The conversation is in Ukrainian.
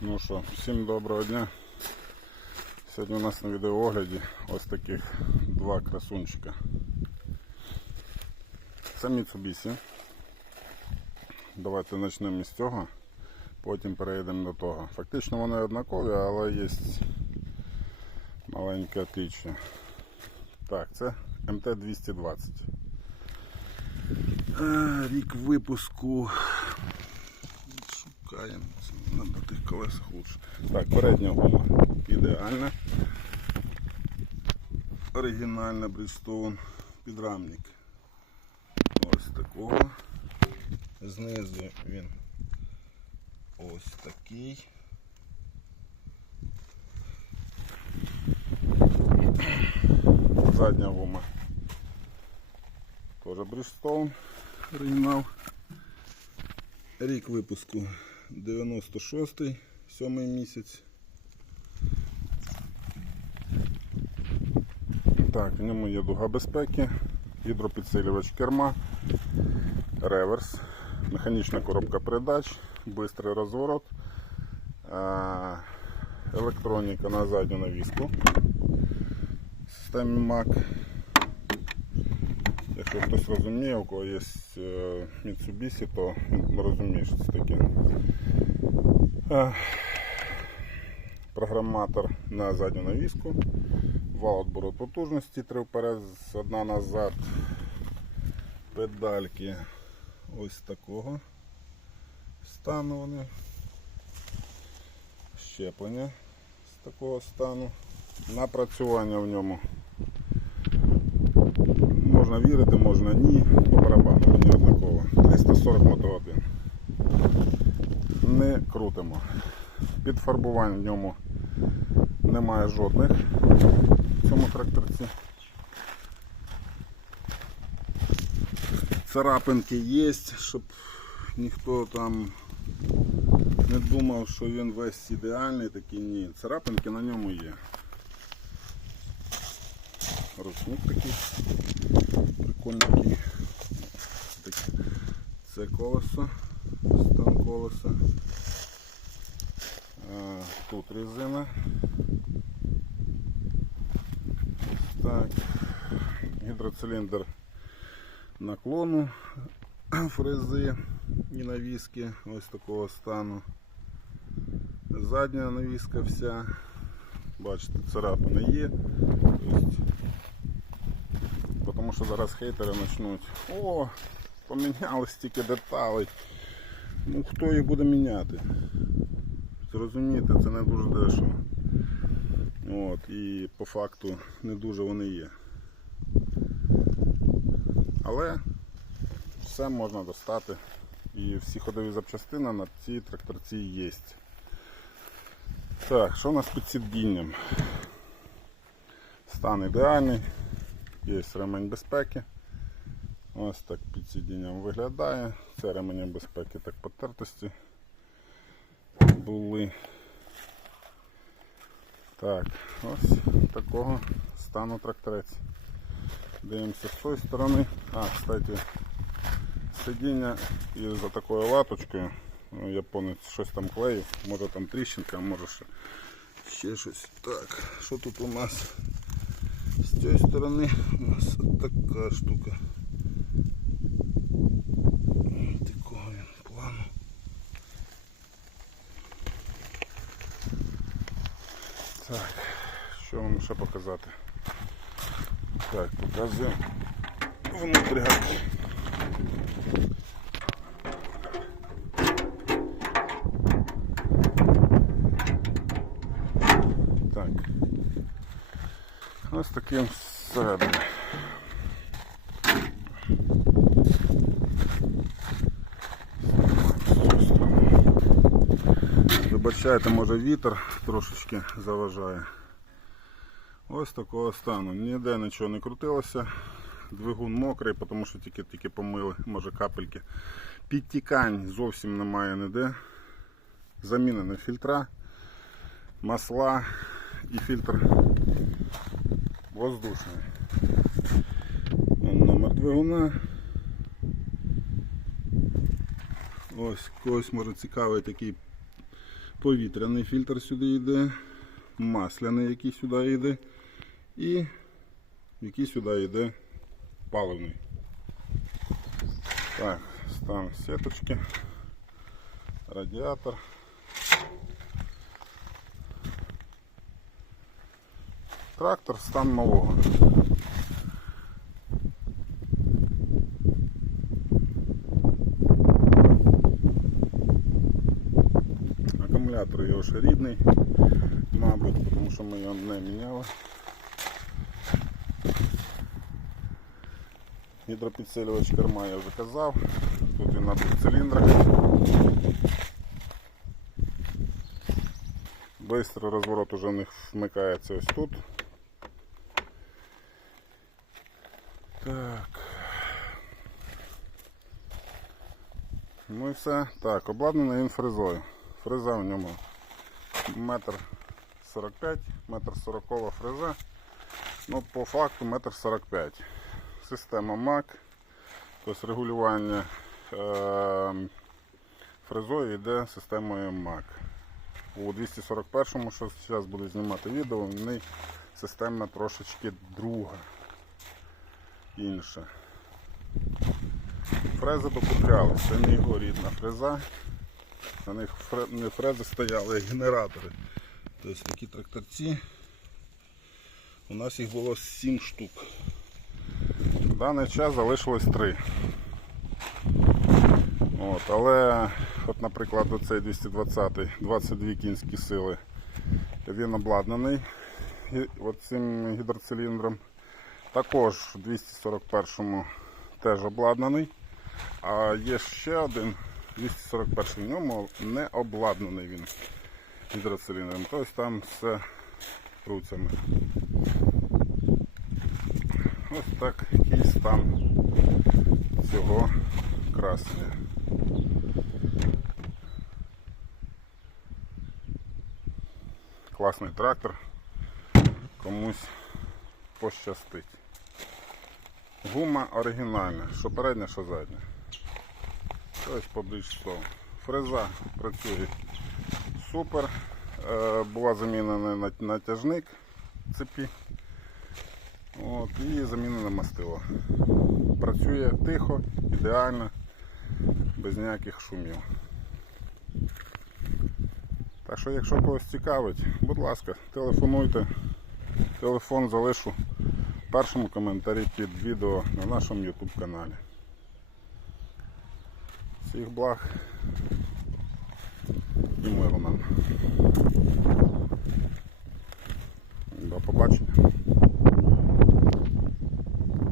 Ну що, всім доброго дня. Сьогодні у нас на відеоогляді ось таких два красунчика. Це Mitsubishi. Давайте почнемо з цього, потім перейдемо до того. Фактично вони однакові, але є маленьке отличие. Так, це МТ-220. Е, Рік випуску Шукаємо. Це На тих колесах лучше. Так, передня гума ідеальна. Оригінальна Bridgestone підрамник. Ось такого. Знизу він ось такий. Задня гума. Тоже Bridgestone оригінал. Рік випуску 96-й, сьомий місяць. Так, в ньому є дуга безпеки, гідропідсилювач керма, реверс, механічна коробка передач, швидкий розворот, е, електроніка на задню навіску системі MAC. Якщо хтось розуміє, у кого є е, Mitsubishi, то розуміє, що це таке. Е, Програматор на задню навіску, вал отбору потужності, три вперед, одна назад, педальки ось такого стану вони, щеплення з такого стану, напрацювання в ньому. Можна вірити, можна ні. По барабану мені однаково. 340 мотогодин. Не крутимо. Підфарбувань в ньому немає жодних в цьому тракторці. Царапинки є, щоб ніхто там не думав, що він весь ідеальний, такий ні. Царапинки на ньому є. Ручник такий прикольненький. Таке. Це колесо, стан колеса. Тут резина. Так. Гідроциліндр наклону фрези і навіски ось такого стану. Задня навіска вся. Бачите, царапини є. Тому що зараз хейтери почнуть. О, поміняли стільки деталей. Ну хто їх буде міняти? Зрозумієте, це не дуже дешево. От, і по факту не дуже вони є. Але все можна достати. І всі ходові запчастини на цій тракторці є. Так, що у нас під сидінням? Стан ідеальний. Є ремень безпеки. Ось так під сидінням виглядає. Це ремені безпеки так потертості були. Так, ось такого стану тракторець. Дивимося з тої сторони. А, кстати, сидіння із за такою латочкою. Ну, Японець щось там клеїв, може там тріщинка, може ще, ще щось. Так, що тут у нас? З цієї сторони у нас така штука. Такого він плану. Так, що вам ще показати? Так, показуємо внутряк. Ось таким зсередини. Вибачайте, може вітер трошечки заважає. Ось такого стану. Ніде нічого не крутилося. Двигун мокрий, тому що тільки тільки помили, може капельки. Підтікань зовсім немає ніде. Замінені фільтра, масла і фільтр воздушний. Номер двигуна. Ось когось може цікавий такий повітряний фільтр сюди йде, масляний, який сюди йде, і який сюди йде паливний. Так, стан сіточки, радіатор. Трактор стан малого. Акумулятор його ще рідний, мабуть, тому що ми його не міняли. Гідропідсилювач керма я вже казав. Тут він на двох циліндрах. Бистрий розворот уже в них вмикається ось тут. Так. Ну і все. Так, обладнаний він фрезою. Фреза в ньому метр 45, метр 40 фреза. Ну, по факту метр 45. Система MAC, тобто регулювання е, фрезою йде системою MAC. У 241-му, що зараз буду знімати відео, в неї система трошечки друга, інша. Фрези докуплялись, це його рідна фреза. На них фре- не фрези стояли, а генератори. Тобто такі тракторці. У нас їх було 7 штук. В даний час залишилось 3. От, але, от, наприклад, оцей 220 22 кінські сили, він обладнаний цим гідроциліндром. Також в 241-му теж обладнаний. А є ще один 241 в ньому не обладнаний він гідроциліндром. Тобто там все руцями. Ось такий стан цього красення. Класний трактор. Комусь пощастить. Гума оригінальна, що передня, що задня. Ось поближче слово. Фреза працює супер. Е, була замінена натяжник цепі. От, і замінена мастило. Працює тихо, ідеально, без ніяких шумів. Так що, якщо когось цікавить, будь ласка, телефонуйте. Телефон залишу першому коментарі під відео на нашому YouTube каналі. Всіх благ і миру нам. До побачення.